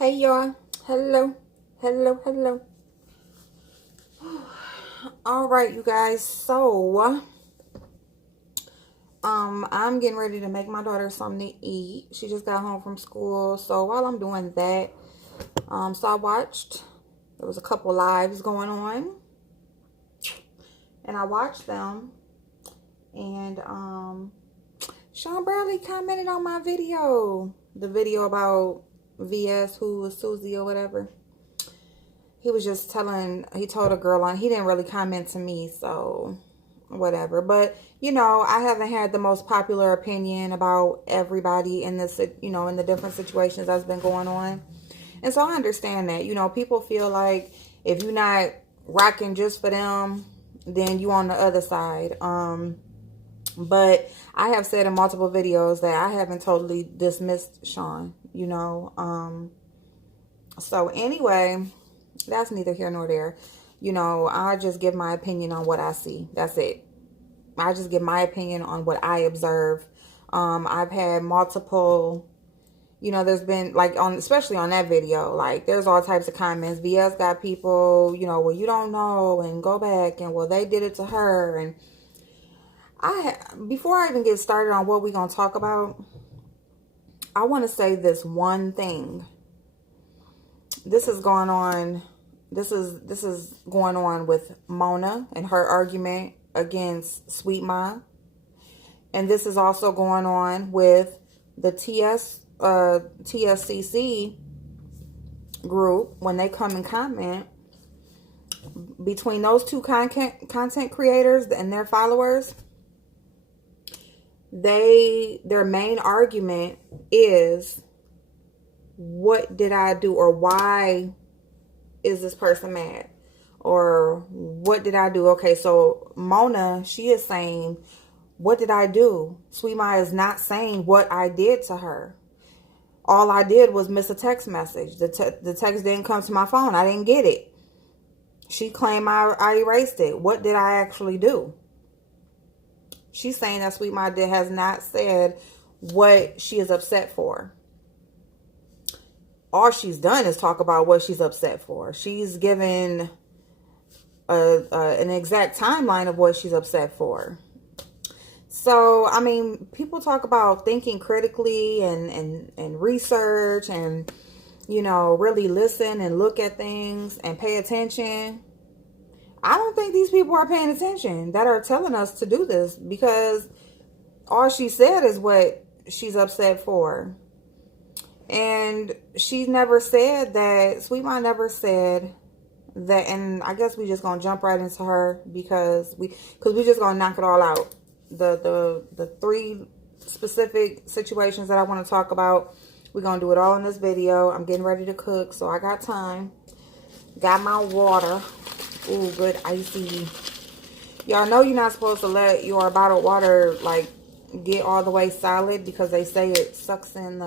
Hey y'all. Hello. Hello. All right, you guys. So, I'm getting ready to make my daughter something to eat. She just got home from school. So, while I'm doing that, so I watched, there was a couple lives going on, and I watched them, and Sean Bradley commented on my video, the video about VS, who was Susie or whatever. He was just he told a girl on, he didn't really comment to me, so whatever. But, I haven't had the most popular opinion about everybody in this, in the different situations that's been going on. And so I understand that, people feel like if you're not rocking just for them, then you on the other side. But I have said in multiple videos that I haven't totally dismissed Sean, So anyway, that's neither here nor there. I just give my opinion on what I see. That's it. I just give my opinion on what I observe. I've had multiple, there's been especially on that video, there's all types of comments. VS got people, well, you don't know, and go back, and well, they did it to her. And before I even get started on what we're going to talk about, I want to say this one thing. This is going on with Mona and her argument against Sweet Ma. And this is also going on with the TSCC group when they come and comment. Between those two content creators and their followers, their main argument is, what did I do, or why is this person mad, or what did I do? Okay, so Mona, she is saying, what did I do? Sweet Ma is not saying what I did to her. All I did was miss a text message. The text didn't come to my phone. I didn't get it. She claimed I erased it. What did I actually do? She's saying that Sweet Ma has not said what she is upset for. All she's done is talk about what she's upset for. She's given an exact timeline of what she's upset for. So, I mean, people talk about thinking critically and research and, really listen and look at things and pay attention. I don't think these people are paying attention that are telling us to do this, because all she said is what she's upset for. And she never said that, Sweet Ma never said that, and I guess we just gonna jump right into her because we just gonna knock it all out. The three specific situations that I want to talk about, we're gonna do it all in this video. I'm getting ready to cook, so I got time. Got my water. Ooh, good icy. Y'all know you're not supposed to let your bottled water get all the way solid, because they say it sucks in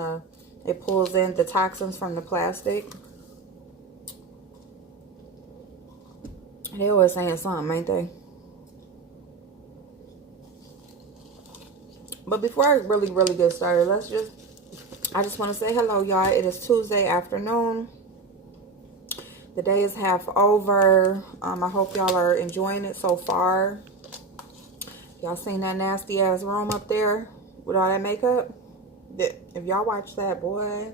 it pulls in the toxins from the plastic. They always saying something, ain't they? But before I really get started, I just want to say hello, y'all. It is Tuesday afternoon. The day is half over. I hope y'all are enjoying it so far. Y'all seen that nasty ass room up there with all that makeup? If y'all watch that, boy,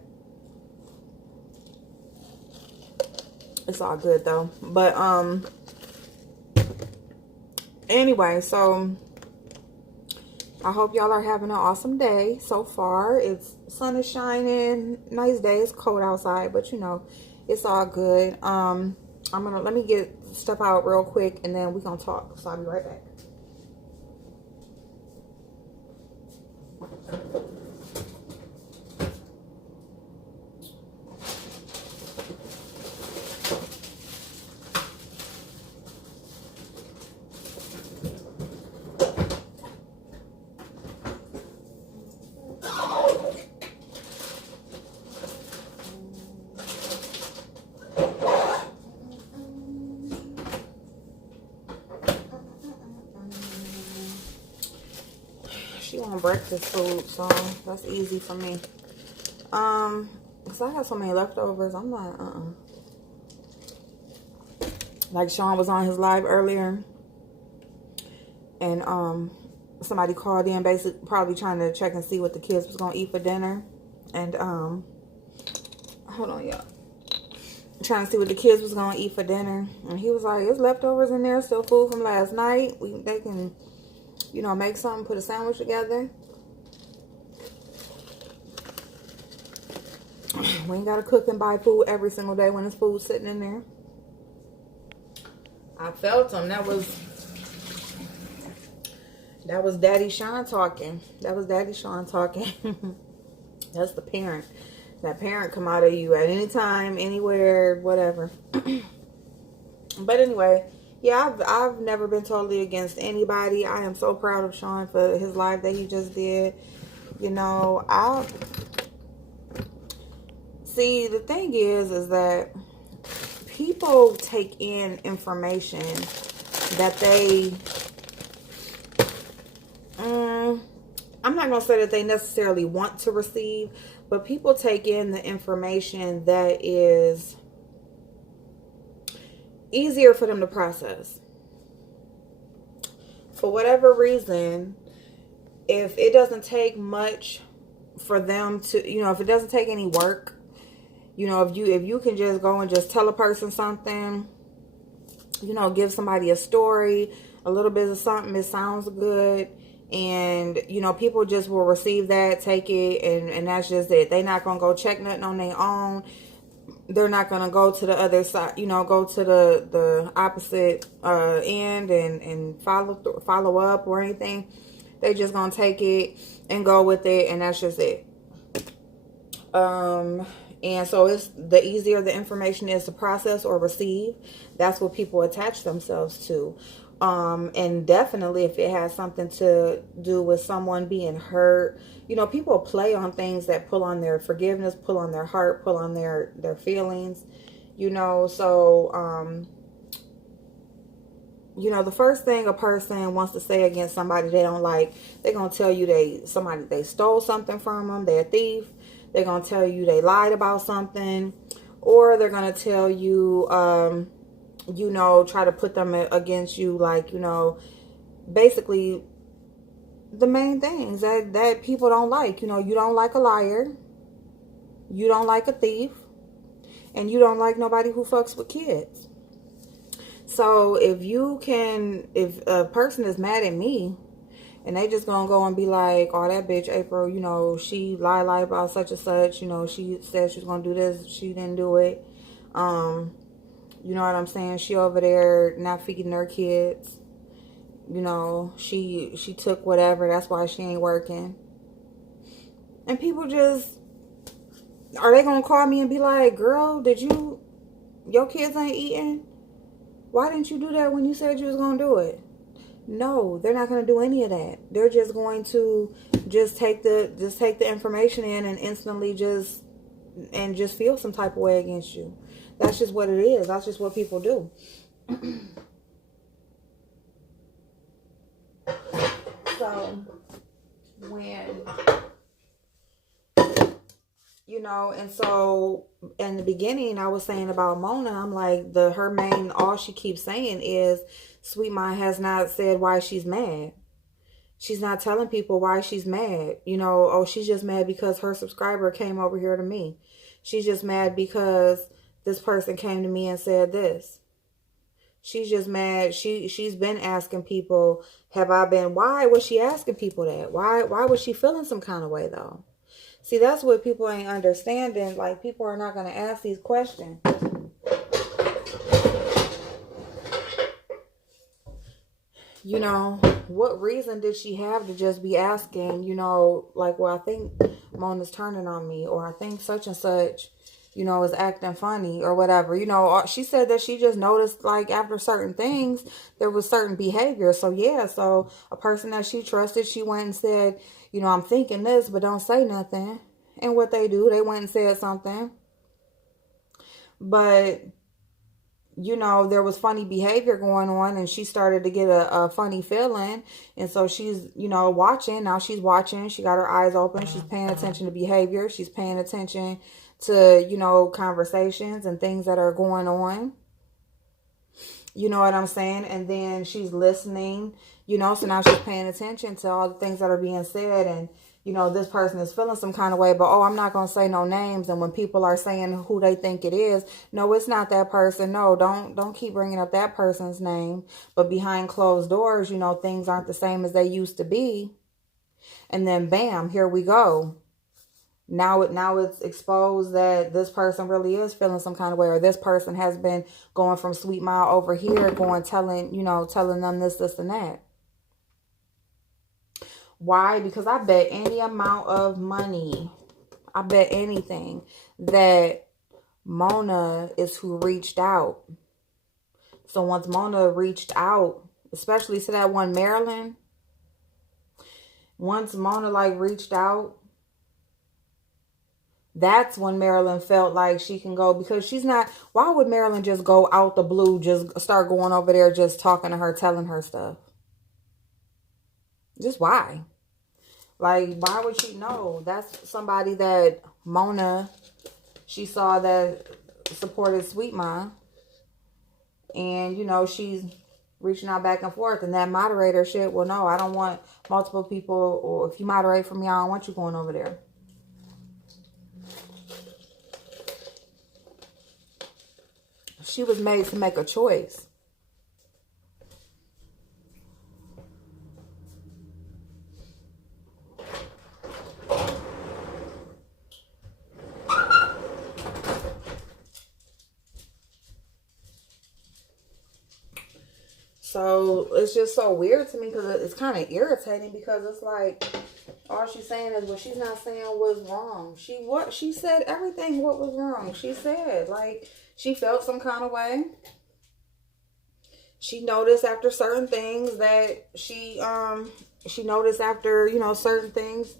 it's all good though. But anyway, so I hope y'all are having an awesome day so far. Sun is shining, nice day. It's cold outside, but it's all good. Let me get stuff out real quick, and then we're gonna talk. So I'll be right back. She want breakfast food, so that's easy for me. So I got so many leftovers. I'm like, Like Sean was on his live earlier, and somebody called in, basically probably trying to check and see what the kids was gonna eat for dinner, and hold on, y'all. Trying to see what the kids was gonna eat for dinner, and he was like, "There's leftovers in there, still food from last night. They can, you know, make something, put a sandwich together. We ain't gotta cook and buy food every single day when there's food sitting in there." I felt him. That was Daddy Sean talking. That was Daddy Sean talking. That's the parent. That parent come out of you at any time, anywhere, whatever. But anyway, yeah, I've never been totally against anybody. I am so proud of Sean for his live that he just did. You know, see, the thing is that people take in information that they, I'm not going to say that they necessarily want to receive, but people take in the information that is easier for them to process. For whatever reason, if it doesn't take much for them to, you know, if it doesn't take any work, you know, if you can just go and just tell a person something, you know, give somebody a story, a little bit of something, it sounds good, and, you know, people just will receive that, take it, and that's just it. They're not going to go check nothing on their own. They're not going to go to the other side, you know, go to the opposite end and follow up or anything. They just going to take it and go with it, and that's just it. And so it's the easier the information is to process or receive, that's what people attach themselves to. And definitely if it has something to do with someone being hurt, you know, people play on things that pull on their forgiveness, pull on their heart, pull on their feelings, you know. So, you know, the first thing a person wants to say against somebody they don't like, they're going to tell you they stole something from them, they're a thief. They're going to tell you they lied about something, or they're going to tell you, you know, try to put them against you, like, you know, basically the main things that people don't like. You know, you don't like a liar, you don't like a thief, and you don't like nobody who fucks with kids. So if a person is mad at me, and they just gonna go and be like, "Oh, that bitch April, you know, she lied about such and such. You know, she said she was gonna do this, she didn't do it. You know what I'm saying? She over there not feeding her kids. You know, she took whatever. That's why she ain't working." And people are they gonna call me and be like, "Girl, your kids ain't eating? Why didn't you do that when you said you was gonna do it?" No, they're not going to do any of that. They're just going to just take the information in and instantly just feel some type of way against you. That's just what it is. That's just what people do. So when, you know, and so in the beginning I was saying about Mona, I'm like, all she keeps saying is Sweet Mom has not said why she's mad. She's not telling people why she's mad. You know, oh, she's just mad because her subscriber came over here to me. She's just mad because this person came to me and said this. She's just mad. She's been asking people, why was she asking people that? Why was she feeling some kind of way though? See, that's what people ain't understanding. Like, people are not going to ask these questions. You know, what reason did she have to just be asking, you know, like, well, I think Mona's turning on me, or I think such and such, you know, is acting funny or whatever. You know, she said that she just noticed, like, after certain things, there was certain behavior. So, yeah, so a person that she trusted, she went and said, you know, I'm thinking this, but don't say nothing. And what they do, they went and said something. But, you know, there was funny behavior going on and she started to get a funny feeling. And so she's, you know, watching. Now she's watching. She got her eyes open. She's paying attention to behavior. She's paying attention to, you know, conversations and things that are going on. You know what I'm saying? And then she's listening, you know, so now she's paying attention to all the things that are being said. And, you know, this person is feeling some kind of way, but, oh, I'm not going to say no names. And when people are saying who they think it is, no, it's not that person. No, don't keep bringing up that person's name. But behind closed doors, you know, things aren't the same as they used to be. And then, bam, here we go. Now it's exposed that this person really is feeling some kind of way, or this person has been going from Sweet Mile over here, telling them this, and that. Why? Because I bet any amount of money, I bet anything, that Mona is who reached out. So once Mona reached out, especially to that one Marilyn, once Mona reached out, that's when Marilyn felt like she can go, because she's not, why would Marilyn just go out the blue, just start going over there, just talking to her, telling her stuff? Just why? Like, why would she know? That's somebody that Mona, she saw that supported Sweet Ma. And, you know, she's reaching out back and forth. And that moderator shit, well, no, I don't want multiple people, or if you moderate for me, I don't want you going over there. She was made to make a choice. So it's just so weird to me, because it's kind of irritating, because it's like all she's saying is what she's not saying was wrong. She said everything what was wrong. She said, like, she felt some kind of way. She noticed after certain things that she noticed after, you know, certain things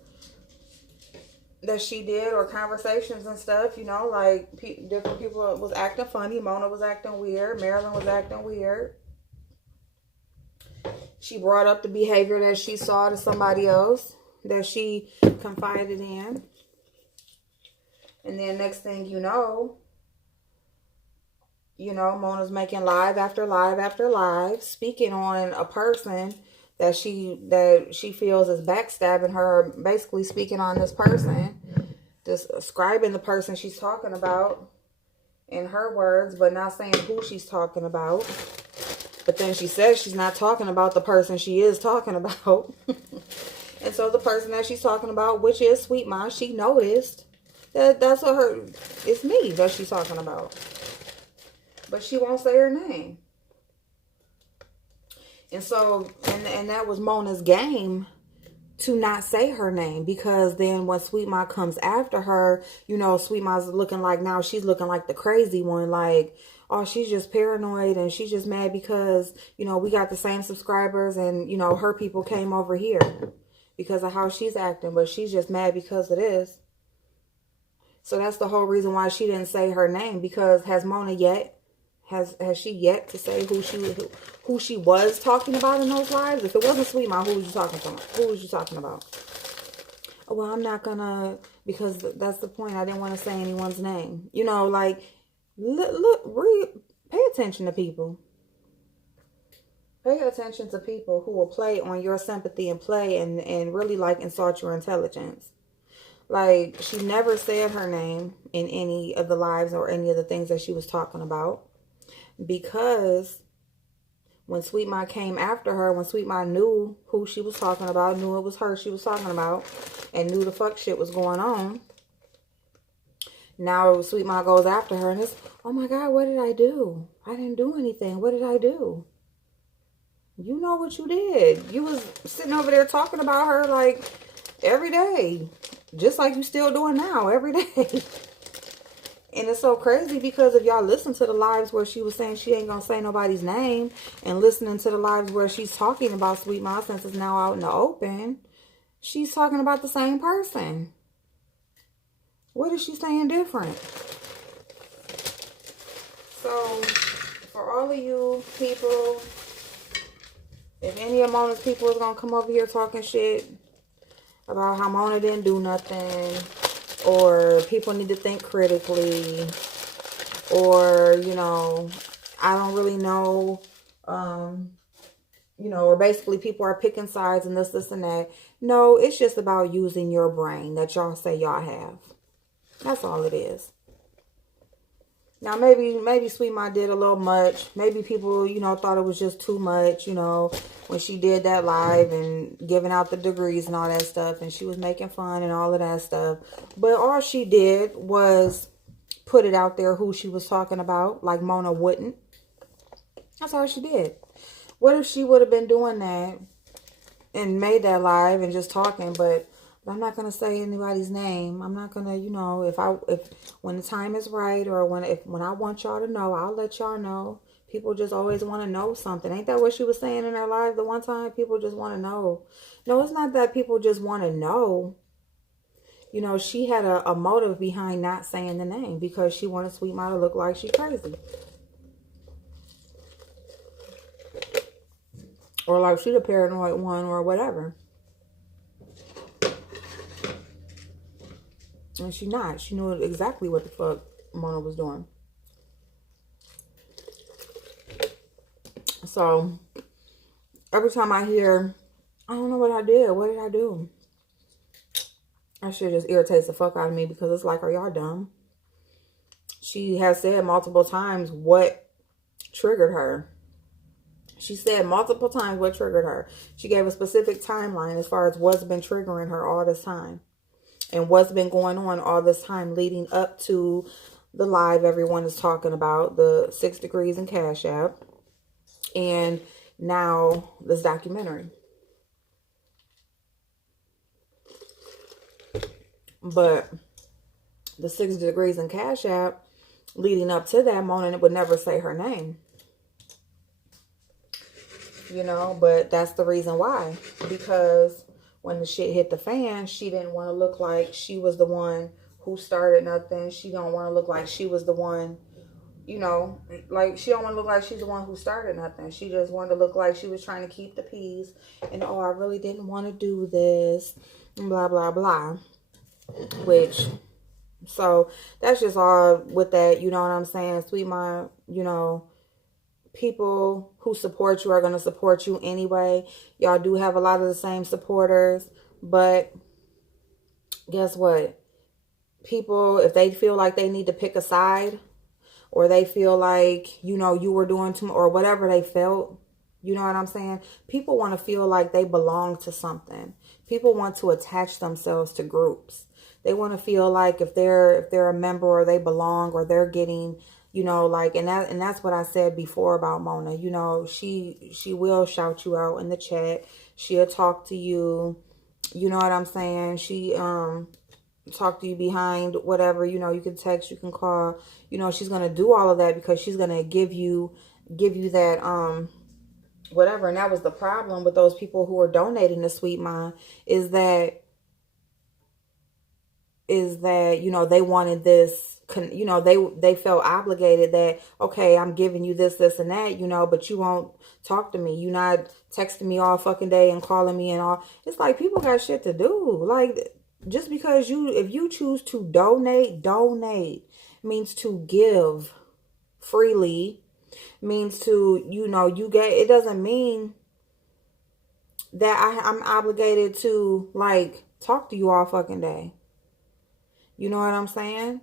that she did, or conversations and stuff, you know, like different people was acting funny. Mona was acting weird. Marilyn was acting weird. She brought up the behavior that she saw to somebody else that she confided in. And then next thing you know, Mona's making live after live after live, speaking on a person that she feels is backstabbing her, basically speaking on this person, describing the person she's talking about in her words, but not saying who she's talking about. But then she says she's not talking about the person she is talking about. And so the person that she's talking about, which is Sweet Ma, she noticed that's what it's me that she's talking about. But she won't say her name. And so, and that was Mona's game, to not say her name, because then when Sweet Ma comes after her, you know, Sweet Ma's looking like, now she's looking like the crazy one, like, oh, she's just paranoid and she's just mad because, you know, we got the same subscribers and, you know, her people came over here because of how she's acting, but she's just mad because it is. So that's the whole reason why she didn't say her name, because has Mona yet? Has she yet to say who she was talking about in those lives? If it wasn't Sweet Ma, who was you talking about? Who was you talking about? Oh, well, I'm not gonna, because that's the point. I didn't want to say anyone's name. You know, like, pay attention to people. Pay attention to people who will play on your sympathy and play and really like insult your intelligence. Like, she never said her name in any of the lives or any of the things that she was talking about. Because when Sweet Ma came after her, when Sweet Ma knew who she was talking about, knew it was her she was talking about, and knew the fuck shit was going on, now Sweet Ma goes after her and it's, oh my God, what did I do? I didn't do anything. What did I do? You know what you did. You was sitting over there talking about her like every day. Just like you still doing now, every day. And it's so crazy, because if y'all listen to the lives where she was saying she ain't gonna say nobody's name, and listening to the lives where she's talking about Sweet Ma, since it's now out in the open, she's talking about the same person. What is she saying different? So, for all of you people, if any of Mona's people is going to come over here talking shit about how Mona didn't do nothing, or people need to think critically, or, you know, I don't really know, you know, or basically people are picking sides and this, and that. No, it's just about using your brain that y'all say y'all have. That's all it is. Now, maybe Sweet Ma did a little much. Maybe people, you know, thought it was just too much, you know, when she did that live and giving out the degrees and all that stuff. And she was making fun and all of that stuff. But all she did was put it out there who she was talking about, like Mona wouldn't. That's all she did. What if she would have been doing that and made that live and just talking, but I'm not gonna say anybody's name. I'm not gonna, you know, if when the time is right, or when I want y'all to know, I'll let y'all know. People just always want to know something. Ain't that what she was saying in her live the one time? People just want to know. No, it's not that people just want to know. You know, she had a motive behind not saying the name, because she wanted Sweet Ma to look like she crazy. Or like she the paranoid one, or whatever. And she not. She knew exactly what the fuck Mona was doing. So, every time I hear, I don't know what I did. What did I do? That shit just irritates the fuck out of me, because it's like, are y'all dumb? She has said multiple times what triggered her. She said multiple times what triggered her. She gave a specific timeline as far as what's been triggering her all this time. And what's been going on all this time leading up to the live everyone is talking about, the 6 Degrees and Cash App, and now this documentary. But the 6 Degrees and Cash App, leading up to that moment, it would never say her name. You know, but that's the reason why. Because when the shit hit the fan, she didn't want to look like she was the one who started nothing. She don't want to look like she was the one, you know, like she don't want to look like she's the one who started nothing. She just wanted to look like she was trying to keep the peace. And, oh, I really didn't want to do this. And blah, blah, blah. Which, so that's just all with that, you know what I'm saying? Sweet Ma, you know, people who support you are going to support you anyway. Y'all do have a lot of the same supporters, but guess what? People, if they feel like they need to pick a side, or they feel like, you know, you were doing too much, or whatever they felt, you know what I'm saying? People want to feel like they belong to something. People want to attach themselves to groups. They want to feel like if they're a member, or they belong, or they're getting, you know, like, and that's what I said before about Mona. You know, she will shout you out in the chat. She'll talk to you. You know what I'm saying? She talk to you behind whatever, you know, you can text, you can call. You know, she's gonna do all of that because she's gonna give you that whatever. And that was the problem with those people who are donating to Sweet Ma, is that you know, they wanted this, you know, they felt obligated that, okay, I'm giving you this and that, you know, but you won't talk to me. You not texting me all fucking day and calling me and all. It's like, people got shit to do. Like, just because if you choose to donate means to give freely, means to, you know, you get, it doesn't mean that I'm obligated to, like, talk to you all fucking day. You know what I'm saying?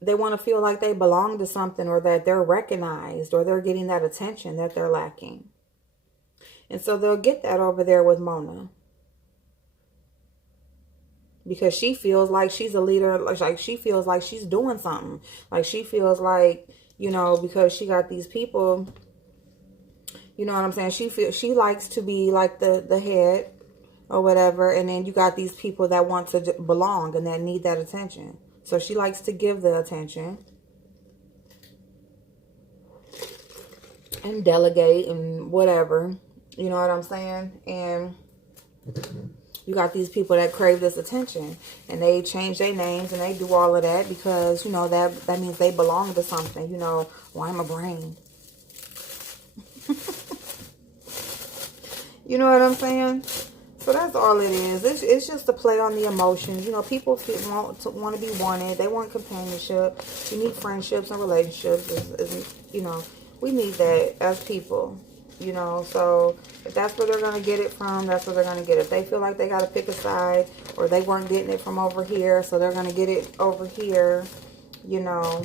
They want to feel like they belong to something, or that they're recognized, or they're getting that attention that they're lacking. And so they'll get that over there with Mona. Because she feels like she's a leader. Like, she feels like she's doing something. Like, she feels like, you know, because she got these people, you know what I'm saying? She likes to be like the head or whatever. And then you got these people that want to belong and that need that attention. So she likes to give the attention and delegate and whatever. You know what I'm saying? And you got these people that crave this attention, and they change their names and they do all of that because, you know, that means they belong to something. You know, well, I'm a brain. You know what I'm saying? So that's all it is. It's just a play on the emotions. You know, people want to be wanted. They want companionship. You need friendships and relationships. You know, we need that as people. You know, so if that's where they're going to get it from, that's where they're going to get it. If they feel like they got to pick a side, or they weren't getting it from over here, so they're going to get it over here, you know.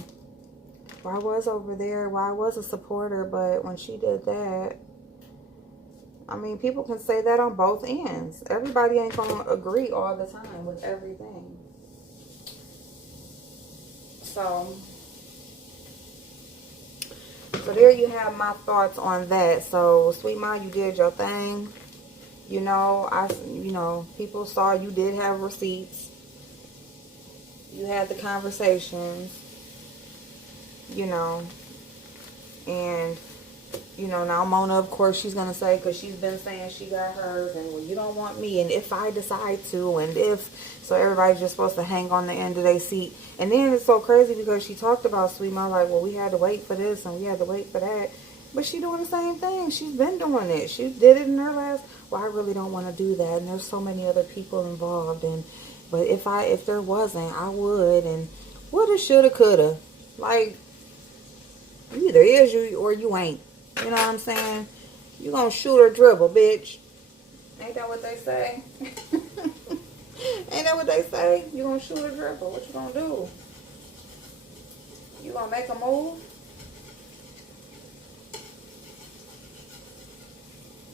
Well, I was over there. Well, I was a supporter, but when she did that, I mean, people can say that on both ends. Everybody ain't going to agree all the time with everything. So there you have my thoughts on that. So, Sweet Ma, you did your thing. You know, people saw you did have receipts. You had the conversations, you know, and, you know, now Mona, of course, she's going to say, because she's been saying she got hers, and, well, you don't want me, and if I decide to, and if, so everybody's just supposed to hang on the end of their seat. And then it's so crazy because she talked about Sweet Ma, like, well, we had to wait for this, and we had to wait for that. But she doing the same thing. She's been doing it. She did it in her last, well, I really don't want to do that, and there's so many other people involved, and, but if there wasn't, I would, and woulda, shoulda, coulda. Like, either is you or you ain't. You know what I'm saying? You gonna shoot or dribble, bitch. Ain't that what they say? Ain't that what they say? You gonna shoot or dribble. What you gonna do? You gonna make a move?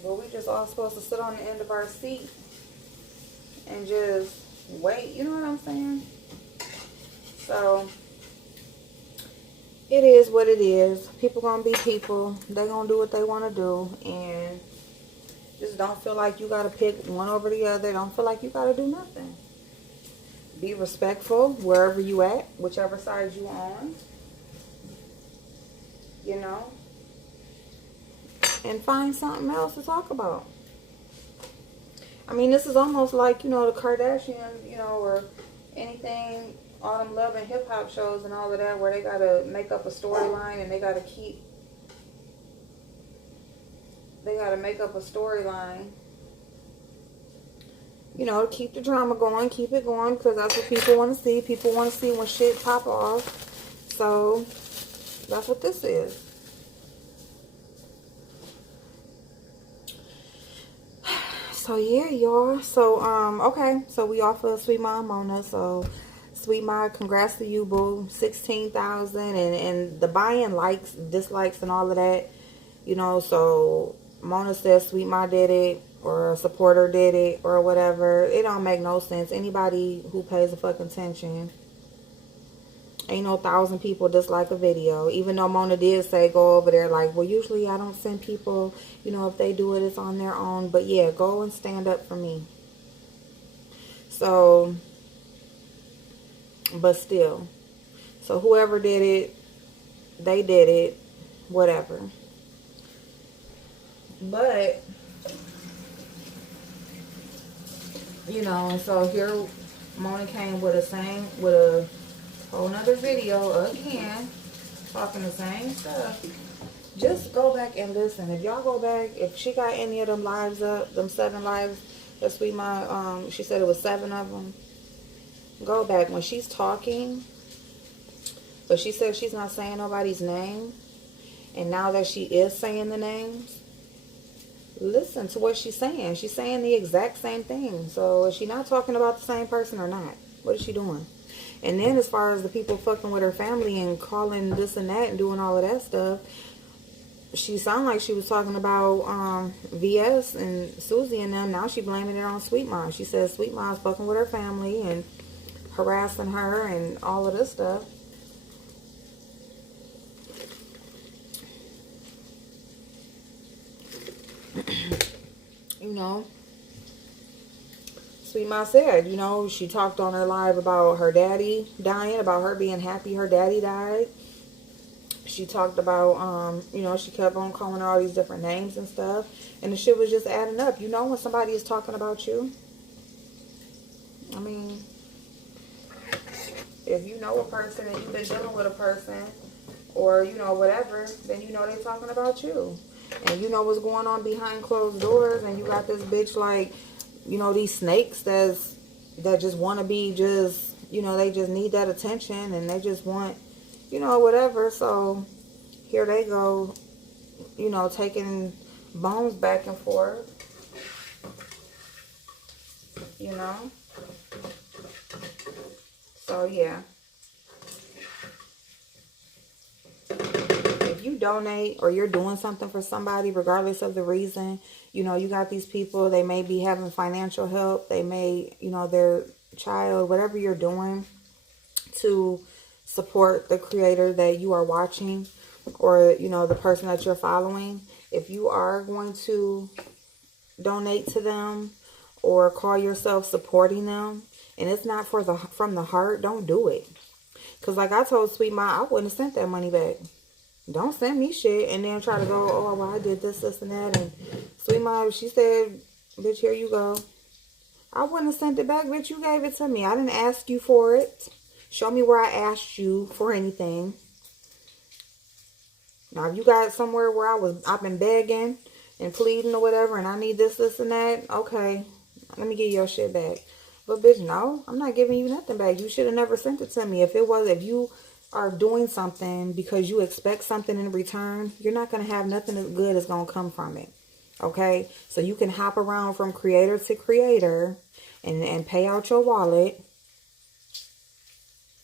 But we just all supposed to sit on the end of our seat and just wait. You know what I'm saying? So it is what it is. People gonna be people. They gonna do what they want to do, and just don't feel like you gotta pick one over the other. Don't feel like you gotta do nothing. Be respectful wherever you at, whichever side you on. You know, and find something else to talk about. I mean, this is almost like, you know, the Kardashians, you know, or anything, all them Love and Hip Hop shows and all of that, where they gotta make up a storyline, and they gotta make up a storyline, you know, to keep the drama going, keep it going, because that's what people want to see. People want to see when shit pop off. So that's what this is. So yeah, y'all. So okay. So we off of Sweet Ma Mona. So Sweet Ma, congrats to you, boo. 16,000, and the buying likes, dislikes, and all of that. You know. So Mona says Sweet Ma did it, or a supporter did it, or whatever. It don't make no sense. Anybody who pays a fucking attention. Ain't no 1,000 people dislike a video. Even though Mona did say go over there, like, well, usually I don't send people, you know, if they do it, it's on their own. But yeah, go and stand up for me. So, but still. So whoever did it, they did it. Whatever. But, you know, so here Mona came with a whole nother video again, talking the same stuff. Just go back and listen. If y'all go back, if she got any of them lives up, them 7 lives that Sweet Ma, she said it was 7 of them. Go back when she's talking, but she said she's not saying nobody's name, and now that she is saying the names, listen to what she's saying. She's saying the exact same thing. So is she not talking about the same person or not? What is she doing? And then as far as the people fucking with her family and calling this and that and doing all of that stuff, she sounded like she was talking about VS and Susie and them. Now she blaming it on Sweet Ma. She says Sweet Ma's fucking with her family and harassing her and all of this stuff. You know, Sweet Ma said, you know, she talked on her live about her daddy dying, about her being happy her daddy died. She talked about, you know, she kept on calling her all these different names and stuff. And the shit was just adding up. You know when somebody is talking about you? I mean, if you know a person and you've been dealing with a person, or, you know, whatever, then you know they talking about you. And you know what's going on behind closed doors, and you got this bitch like, you know, these snakes that just want to be just, you know, they just need that attention, and they just want, you know, whatever. So here they go, you know, taking bones back and forth, you know. So yeah. If you donate or you're doing something for somebody, regardless of the reason, you know, you got these people, they may be having financial help, they may, you know, their child, whatever you're doing to support the creator that you are watching, or, you know, the person that you're following. If you are going to donate to them or call yourself supporting them, and it's not from the heart, don't do it. Because like I told Sweet Ma, I wouldn't have sent that money back. Don't send me shit and then try to go, oh, well, I did this, and that. And Sweet Mom, she said, bitch, here you go. I wouldn't have sent it back, bitch. You gave it to me. I didn't ask you for it. Show me where I asked you for anything. Now, if you got somewhere where I've been begging and pleading or whatever, and I need this, and that, okay, let me get your shit back. But bitch, no, I'm not giving you nothing back. You should have never sent it to me. If you are doing something because you expect something in return, you're not going to have nothing as good as going to come from it. Okay? So you can hop around from creator to creator and pay out your wallet.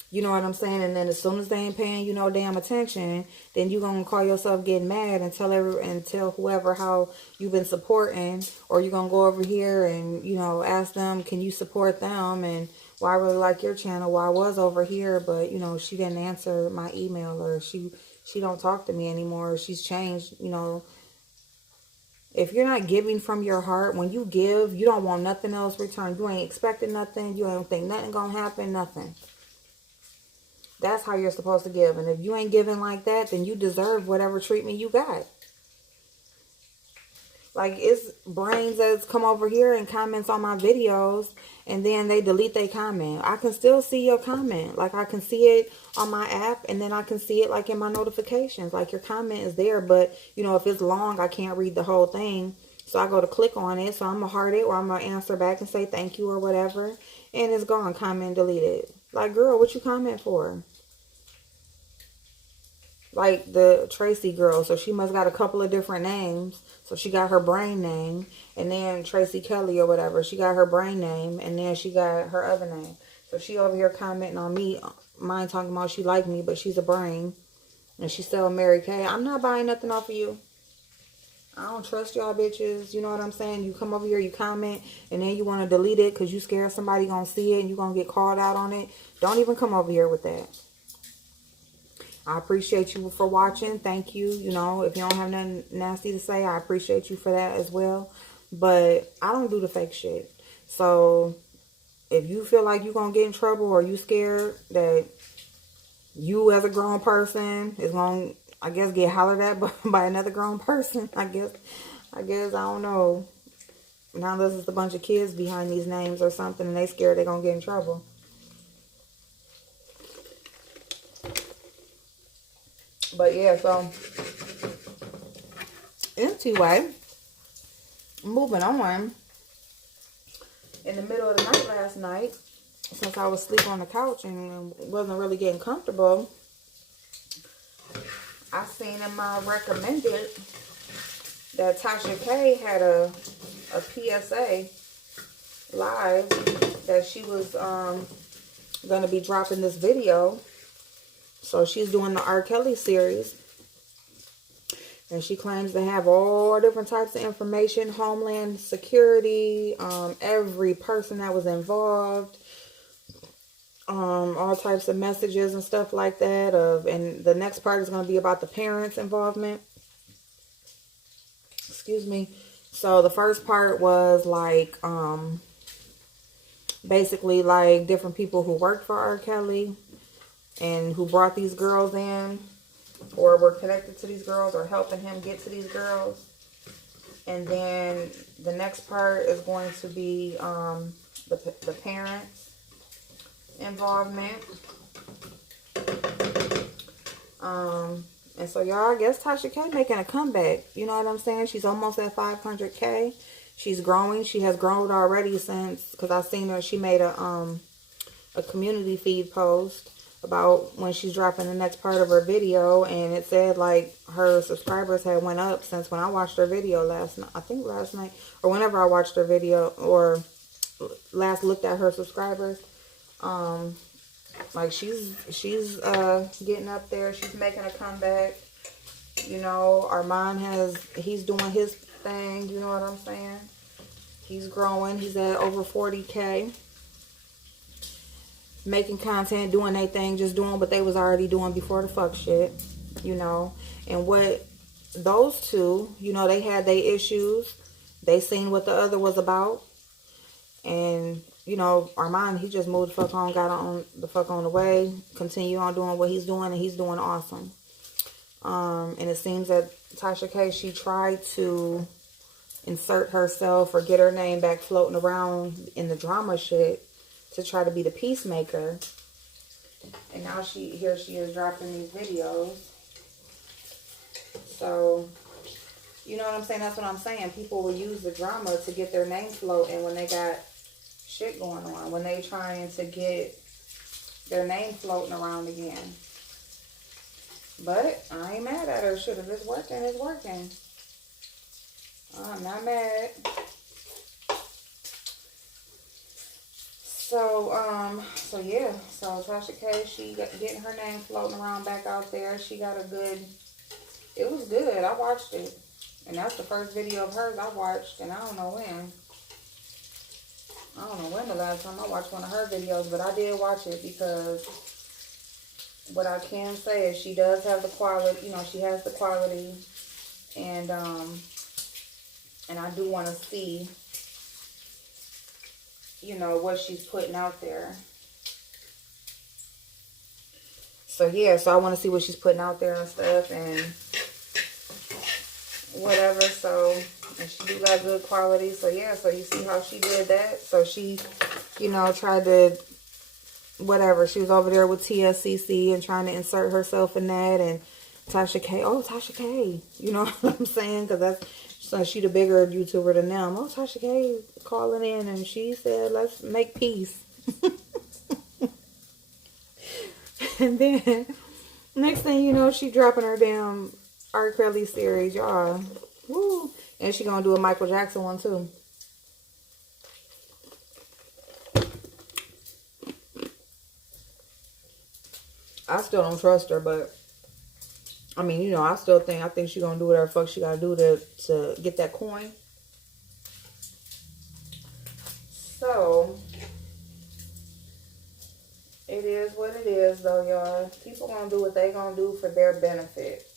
You know what I'm saying? And then as soon as they ain't paying you no damn attention, then you going to call yourself getting mad and tell whoever how you've been supporting, or you're going to go over here and, you know, ask them, can you support them? And, well, I really like your channel. Well, I was over here, but, you know, she didn't answer my email, or she don't talk to me anymore. She's changed, you know. If you're not giving from your heart, when you give, you don't want nothing else returned. You ain't expecting nothing. You don't think nothing going to happen, nothing. That's how you're supposed to give. And if you ain't giving like that, then you deserve whatever treatment you got. Like, it's brains that's come over here and comments on my videos, and then they delete their comment. I can still see your comment. Like, I can see it on my app, and then I can see it, like, in my notifications. Like, your comment is there, but, you know, if it's long, I can't read the whole thing. So I go to click on it, so I'm going to heart it, or I'm going to answer back and say thank you or whatever. And it's gone. Comment deleted. Like, girl, what you comment for? Like the Tracy girl, so she must got a couple of different names. So she got her brain name, and then Tracy Kelly or whatever, she got her brain name, and then she got her other name. So she over here commenting on me, mine talking about she like me, but she's a brain, and she sell Mary Kay. I'm not buying nothing off of you. I don't trust y'all bitches. You know what I'm saying? You come over here, you comment, and then you want to delete it because you scared somebody gonna see it and you gonna get called out on it. Don't even come over here with that. I appreciate you for watching. Thank you. You know, if you don't have nothing nasty to say, I appreciate you for that as well. But I don't do the fake shit. So if you feel like you're going to get in trouble, or you scared that you as a grown person is going to, I guess, get hollered at by another grown person, I guess, I don't know. Now this is a bunch of kids behind these names or something, and they scared they're going to get in trouble. But yeah, so anyway, moving on. In the middle of the night last night, since I was asleep on the couch and wasn't really getting comfortable, I seen in my recommended that Tasha K had a PSA live that she was going to be dropping this video. So she's doing the R. Kelly series, and she claims to have all different types of information, Homeland Security, every person that was involved, all types of messages and stuff like that. And the next part is going to be about the parents' involvement. Excuse me. So the first part was like, basically like different people who worked for R. Kelly and who brought these girls in, or were connected to these girls, or helping him get to these girls. And then the next part is going to be the parents' involvement. And so y'all, I guess Tasha K making a comeback. You know what I'm saying? She's almost at 500K. She's growing. She has grown already since, because I seen her. She made a community feed post about when she's dropping the next part of her video, and it said like her subscribers had went up since when I watched her video last night. I think last night, or whenever I watched her video, or last looked at her subscribers. Like she's getting up there. She's making a comeback. You know, Armand he's doing his thing. You know what I'm saying? He's growing. He's at over 40K. Making content, doing their thing, just doing what they was already doing before the fuck shit. You know, and what those two, you know, they had their issues. They seen what the other was about. And, you know, Armand, he just moved the fuck on, got on the fuck on the way, continue on doing what he's doing, and he's doing awesome. And it seems that Tasha K, she tried to insert herself or get her name back floating around in the drama shit to try to be the peacemaker. And now here she is dropping these videos. So, you know what I'm saying? That's what I'm saying. People will use the drama to get their name floating when they got shit going on, when they trying to get their name floating around again. But I ain't mad at her. Shit, if it's working, it's working. I'm not mad. So yeah. So Tasha K, she getting her name floating around back out there. She got a good. It was good. I watched it, and that's the first video of hers I watched, and I don't know when. I don't know when the last time I watched one of her videos, but I did watch it because what I can say is she does have the quality, you know, she has the quality, and I do want to see, you know, what she's putting out there. So yeah, so I want to see what she's putting out there and stuff and whatever. So, and she do got good quality. So yeah, so you see how she did that. So she, you know, tried to, whatever. She was over there with TSCC and trying to insert herself in that. And Tasha K, oh, Tasha K. You know what I'm saying? Because that's, so she the bigger YouTuber than them. Oh, Tasha K calling in and she said, let's make peace. And then, next thing you know, she dropping her damn R. Kelly series, y'all. Woo. And she gonna do a Michael Jackson one, too. I still don't trust her, but I mean, you know, I think she gonna do whatever the fuck she gotta do to get that coin. So it is what it is, though, y'all. People gonna do what they gonna do for their benefit.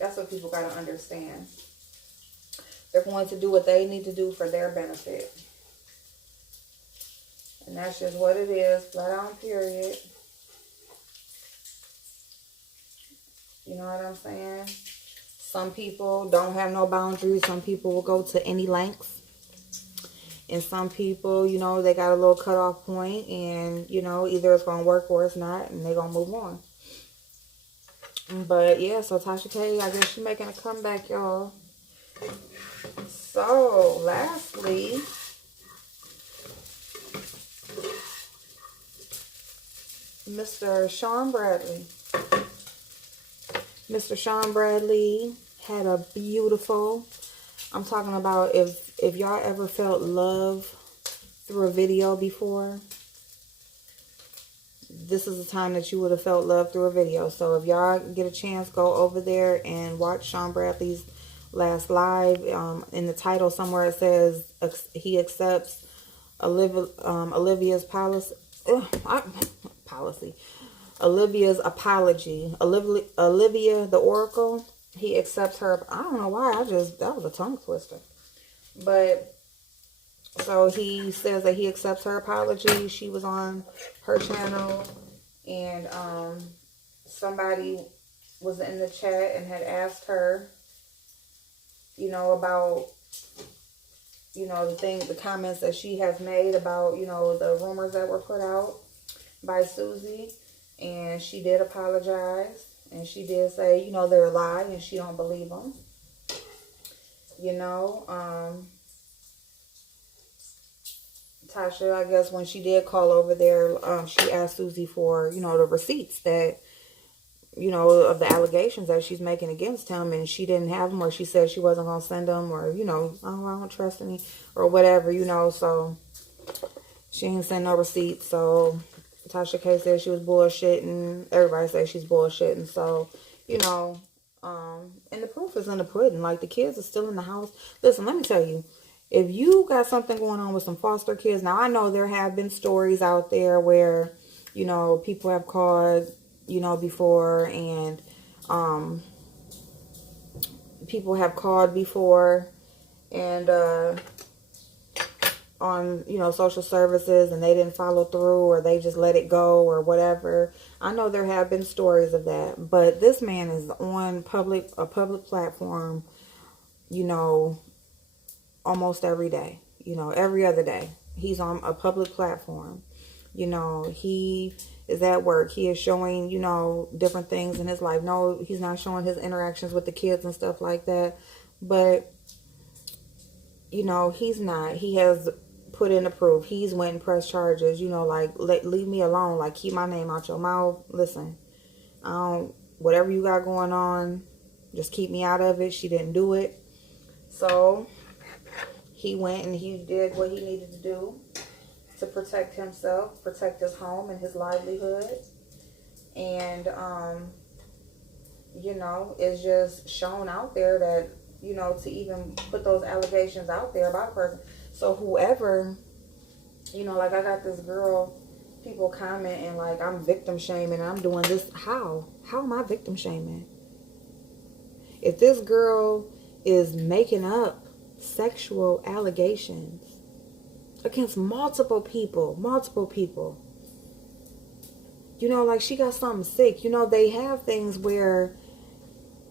That's what people gotta understand. They're going to do what they need to do for their benefit. And that's just what it is, flat out, period. You know what I'm saying? Some people don't have no boundaries. Some people will go to any lengths. And some people, you know, they got a little cutoff point, and, you know, either it's going to work or it's not, and they're going to move on. But, yeah, so Tasha K, I guess she's making a comeback, y'all. So, lastly, Mr. Sean Bradley. Mr. Sean Bradley had a beautiful, I'm talking about if y'all ever felt love through a video before, this is the time that you would have felt love through a video. So if y'all get a chance, go over there and watch Sean Bradley's last live. In the title somewhere it says he accepts Olivia's policy. Olivia's apology. Olivia the Oracle. He accepts her. I don't know why. That was a tongue twister. But so he says that he accepts her apology. She was on her channel, and somebody was in the chat and had asked her, you know, about you know, the comments that she has made about, you know, the rumors that were put out by Susie. And she did apologize. And she did say, you know, they're a lie and she don't believe them. You know, Tasha, I guess when she did call over there, she asked Susie for, you know, the receipts that, you know, of the allegations that she's making against him, and she didn't have them, or she said she wasn't going to send them, or, you know, oh, I don't trust any, or whatever, you know, so she didn't send no receipts. So Tasha K said she was bullshitting. Everybody says she's bullshitting. So, you know, and the proof is in the pudding. Like, the kids are still in the house. Listen, let me tell you, if you got something going on with some foster kids, now I know there have been stories out there where, you know, people have called, you know, before, and people have called before, and on, you know, social services, and they didn't follow through, or they just let it go, or whatever. I know there have been stories of that, but this man is on a public platform, you know, almost every day, you know, every other day. He's on a public platform. You know, he is at work. He is showing, you know, different things in his life. No, he's not showing his interactions with the kids and stuff like that. But, you know, he's not. He has put in the proof. He's went and pressed charges. You know, like, leave me alone. Like, keep my name out your mouth. Listen, whatever you got going on, just keep me out of it. She didn't do it. So he went and he did what he needed to do to protect himself, protect his home and his livelihood. And, you know, it's just shown out there that, you know, to even put those allegations out there about a person. So whoever, you know, like, I got this girl, people commenting like I'm victim shaming and I'm doing this. How am I victim shaming? If this girl is making up sexual allegations against multiple people, you know, like, she got something sick. You know, they have things where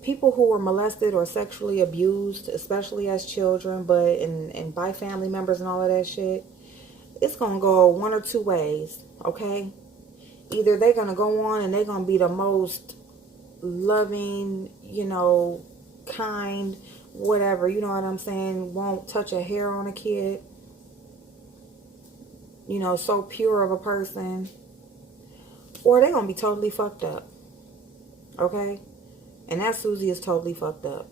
people who were molested or sexually abused, especially as children, but and by family members and all of that shit, it's gonna go one or two ways, okay? Either they're gonna go on and they're gonna be the most loving, you know, kind, whatever, you know what I'm saying, won't touch a hair on a kid, you know, so pure of a person, or they're gonna be totally fucked up, okay? And that Susie is totally fucked up.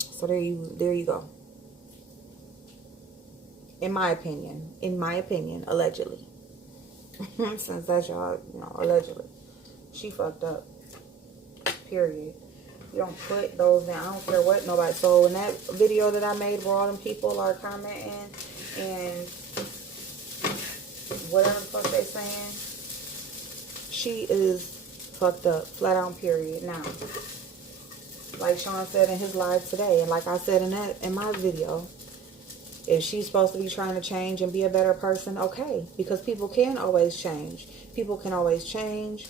So there you go. In my opinion, allegedly. Since that's y'all, you know, allegedly, she fucked up. Period. You don't put those down. I don't care what nobody. So in that video that I made where all them people are commenting and whatever the fuck they saying, she is fucked up, flat out, period. Now, like Sean said in his live today, and like I said in my video, if she's supposed to be trying to change and be a better person, okay, because people can always change. People can always change.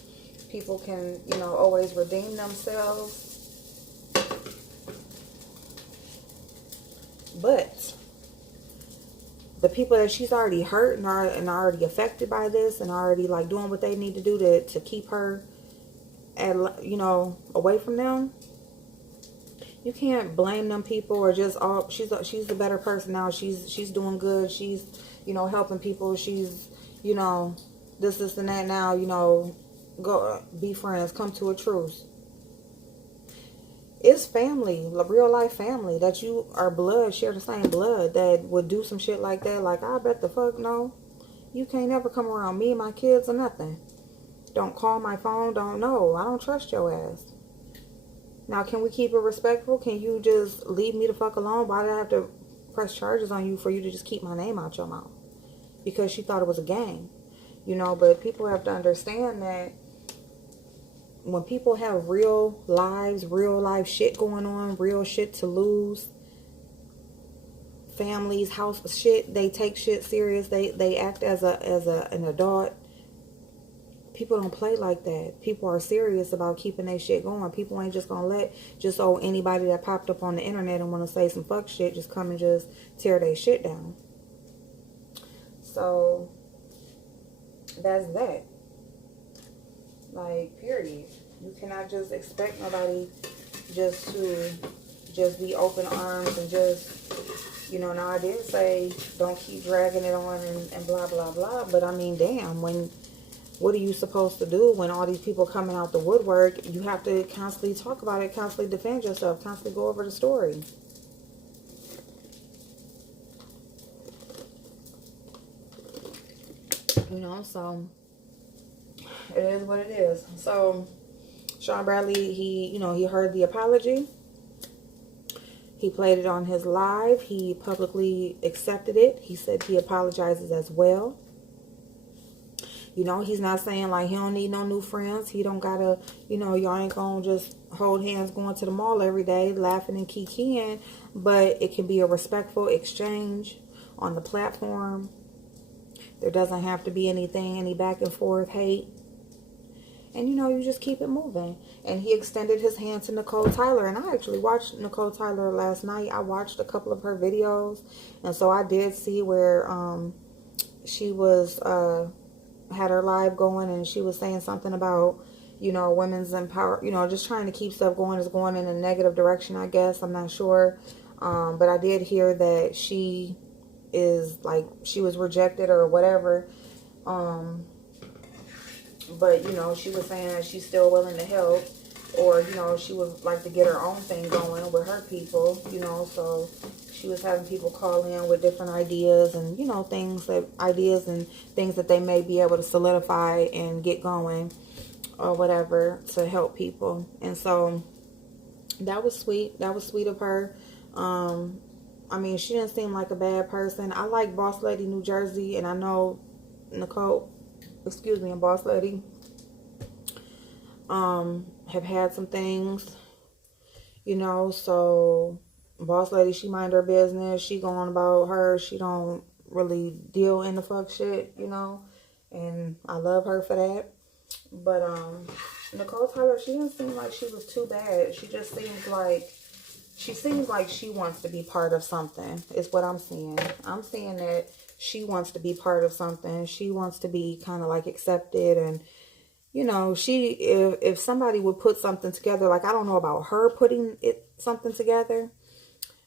People can, you know, always redeem themselves. But the people that she's already hurt and are already affected by this and already, like, doing what they need to do to keep her at, you know, away from them, you can't blame them people, or just, oh, she's a better person now, she's doing good, she's, you know, helping people, she's, you know, this and that now, you know, go be friends, come to a truce. It's family, real life family, that you are blood, share the same blood, that would do some shit like that. Like, I bet the fuck no, you can't ever come around me and my kids or nothing. Don't call my phone, don't know. I don't trust your ass. Now, can we keep it respectful? Can you just leave me the fuck alone? Why did I have to press charges on you for you to just keep my name out your mouth? Because she thought it was a game. You know, but people have to understand that when people have real lives, real life shit going on, real shit to lose, families, house shit, they take shit serious. They act as an adult. people don't play like that. People are serious about keeping their shit going. People ain't just gonna let just anybody that popped up on the internet and want to say some fuck shit just come and just tear their shit down. So that's that. Like, period. You cannot just expect nobody just to just be open arms and just, you know, now I did say don't keep dragging it on and blah, blah, blah. But I mean, damn, what are you supposed to do when all these people coming out the woodwork? You have to constantly talk about it, constantly defend yourself, constantly go over the story. You know, so it is what it is. So Sean Bradley, he heard the apology. He played it on his live. He publicly accepted it. He said he apologizes as well. You know, he's not saying like he don't need no new friends. He don't gotta, you know, y'all ain't gonna just hold hands going to the mall every day laughing and kikiing. But it can be a respectful exchange on the platform. There doesn't have to be any back and forth hate. And, you know, you just keep it moving. And he extended his hand to Nicole Tyler. And I actually watched Nicole Tyler last night. I watched a couple of her videos. And so I did see where she was, had her live going. And she was saying something about, you know, women's empower, you know, just trying to keep stuff going. Is going in a negative direction, I guess. I'm not sure. But I did hear that she is, like, she was rejected or whatever. But, you know, she was saying that she's still willing to help. Or, you know, she would like to get her own thing going with her people, you know. So she was having people call in with different ideas and, you know, ideas and things that they may be able to solidify and get going or whatever to help people. And so that was sweet. That was sweet of her. I mean, she didn't seem like a bad person. I like Boss Lady New Jersey, and I know and Boss Lady have had some things, you know. So Boss Lady, she mind her business. She going about her. She don't really deal in the fuck shit, you know. And I love her for that. But Nicole Tyler, she didn't seem like she was too bad. She just seems like she wants to be part of something, is what I'm seeing. I'm seeing that she wants to be part of something. She wants to be kind of like accepted. And, you know, if somebody would put something together, like, I don't know about her putting something together,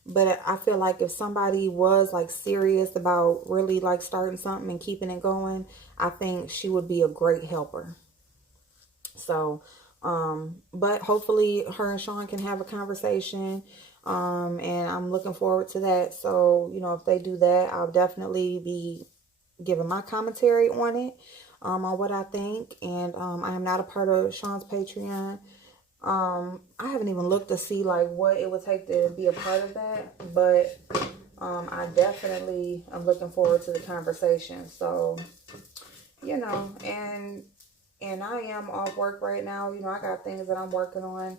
but I feel like if somebody was like serious about really like starting something and keeping it going, I think she would be a great helper. So, but hopefully her and Sean can have a conversation. And I'm looking forward to that. So, you know, if they do that, I'll definitely be giving my commentary on it, on what I think. And, I am not a part of Sean's Patreon. I haven't even looked to see like what it would take to be a part of that, but, I definitely am looking forward to the conversation. So, you know, and I am off work right now. You know, I got things that I'm working on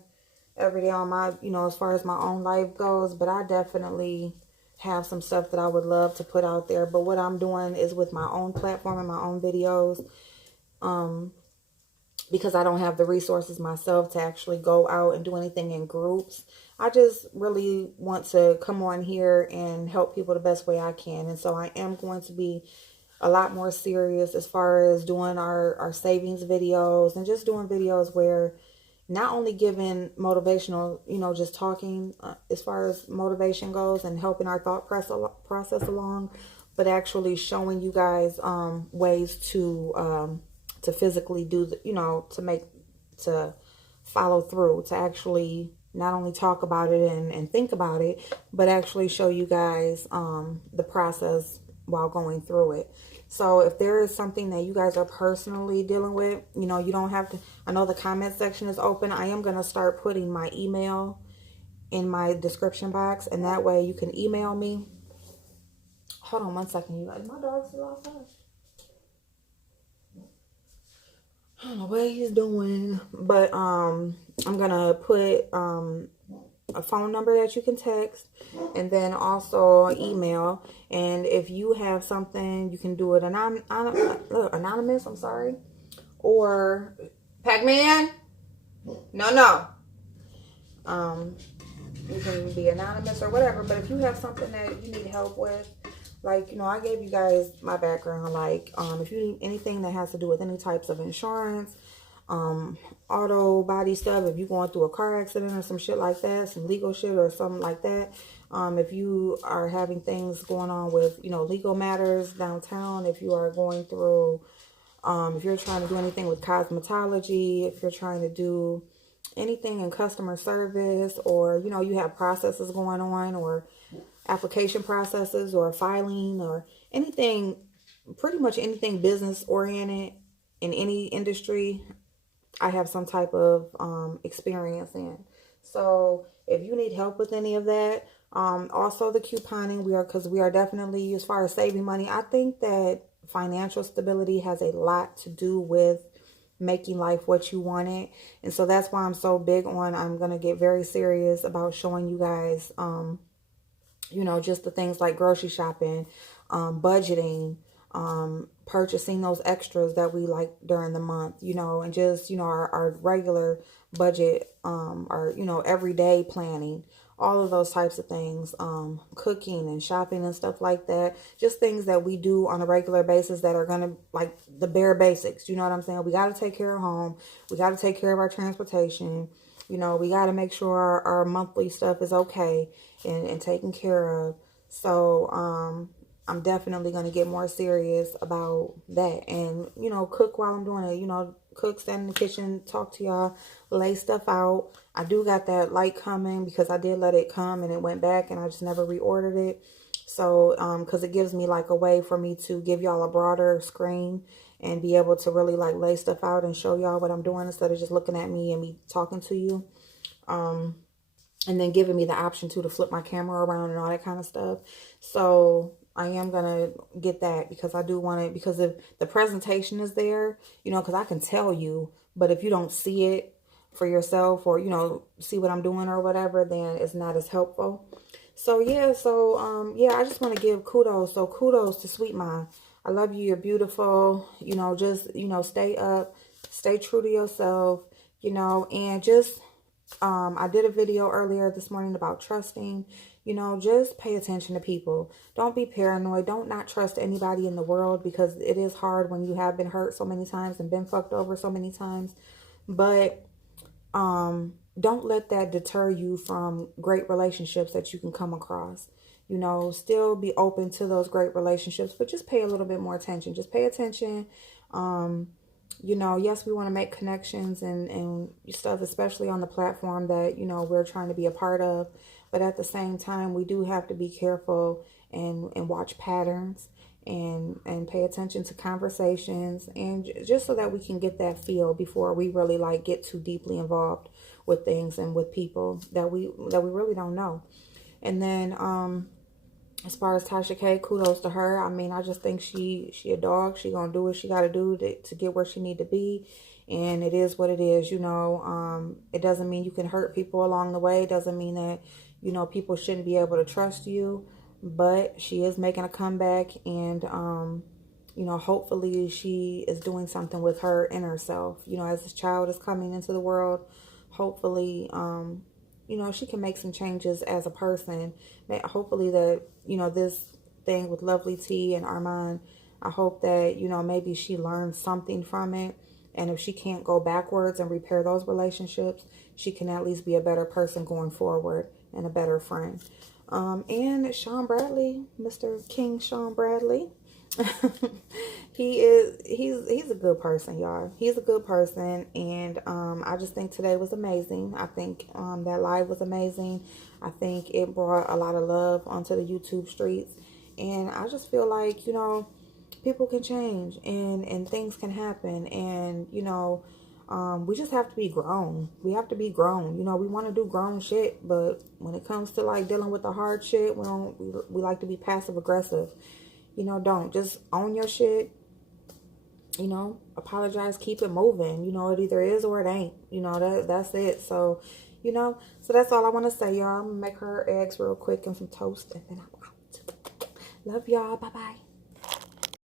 every day on my, you know, as far as my own life goes. But I definitely have some stuff that I would love to put out there. But what I'm doing is with my own platform and my own videos. Because I don't have the resources myself to actually go out and do anything in groups. I just really want to come on here and help people the best way I can. And so I am going to be a lot more serious as far as doing our savings videos and just doing videos where not only giving motivational, you know, just talking as far as motivation goes and helping our thought process along, but actually showing you guys ways to physically do, you know, to follow through, to actually not only talk about it and think about it, but actually show you guys the process while going through it. So if there is something that you guys are personally dealing with, you know, you don't have to, I know the comment section is open. I am going to start putting my email in my description box, and that way you can email me. Hold on one second, you guys. My dog's still outside. I don't know what he's doing, but I'm going to put a phone number that you can text, and then also email. And if you have something, you can do it anonymous, I'm sorry, or Pac-Man. No. You can be anonymous or whatever, but if you have something that you need help with, like, you know, I gave you guys my background, like, if you need anything that has to do with any types of insurance, auto body stuff, if you're going through a car accident or some shit like that, some legal shit or something like that, if you are having things going on with, you know, legal matters downtown, if you are going through, if you're trying to do anything with cosmetology, if you're trying to do anything in customer service, or, you know, you have processes going on, or application processes, or filing, or anything, pretty much anything business oriented in any industry, I have some type of experience in. So if you need help with any of that, also the couponing, because we are definitely, as far as saving money, I think that financial stability has a lot to do with making life what you want it. And so that's why I'm so big on, I'm going to get very serious about showing you guys, you know, just the things like grocery shopping, budgeting, purchasing those extras that we like during the month, you know, and just, you know, our regular budget, our, you know, everyday planning, all of those types of things, cooking and shopping and stuff like that. Just things that we do on a regular basis that are going to, like, the bare basics. You know what I'm saying? We got to take care of home. We got to take care of our transportation. You know, we got to make sure our monthly stuff is okay and taken care of. So, I'm definitely going to get more serious about that, and, you know, cook while I'm doing it, you know, cook, stand in the kitchen, talk to y'all, lay stuff out. I do got that light coming because I did let it come and it went back and I just never reordered it. So, because it gives me like a way for me to give y'all a broader screen and be able to really like lay stuff out and show y'all what I'm doing instead of just looking at me and me talking to you. And then giving me the option to flip my camera around and all that kind of stuff. So I am going to get that because I do want it, because if the presentation is there, you know, because I can tell you, but if you don't see it for yourself or, you know, see what I'm doing or whatever, then it's not as helpful. So, yeah. So, yeah, I just want to give kudos. So kudos to Sweet Ma. I love you. You're beautiful. You know, just, you know, stay up, stay true to yourself, you know, and just, I did a video earlier this morning about trusting. You know, just pay attention to people. Don't be paranoid. Don't not trust anybody in the world, because it is hard when you have been hurt so many times and been fucked over so many times. But don't let that deter you from great relationships that you can come across. You know, still be open to those great relationships, but just pay a little bit more attention. Just pay attention. You know, yes, we want to make connections and stuff, especially on the platform that, you know, we're trying to be a part of. But at the same time, we do have to be careful and watch patterns and pay attention to conversations, and just so that we can get that feel before we really like get too deeply involved with things and with people that we really don't know. And then as far as Tasha K, kudos to her. I mean, I just think she a dog. She gonna do what she gotta do to get where she need to be. And it is what it is, you know. It doesn't mean you can hurt people along the way. It doesn't mean that, you know, people shouldn't be able to trust you. But she is making a comeback, and, you know, hopefully she is doing something with her inner self. You know, as this child is coming into the world, hopefully, you know, she can make some changes as a person. Hopefully that, you know, this thing with Lovely T and Armand, I hope that, you know, maybe she learns something from it. And if she can't go backwards and repair those relationships, she can at least be a better person going forward and a better friend. And Sean Bradley, Mr. King Sean Bradley, he's a good person, y'all. He's a good person, and I just think today was amazing. I think that live was amazing. I think it brought a lot of love onto the YouTube streets, and I just feel like, you know, people can change and things can happen, and, you know, we just have to be grown. We have to be grown. You know, we want to do grown shit, but when it comes to like dealing with the hard shit, we like to be passive aggressive. You know, don't just own your shit. You know, apologize, keep it moving. You know, it either is or it ain't. You know, that's it. So, you know, so that's all I want to say, y'all. I'm gonna make her eggs real quick and some toast, and then I'm out. Love y'all. Bye bye.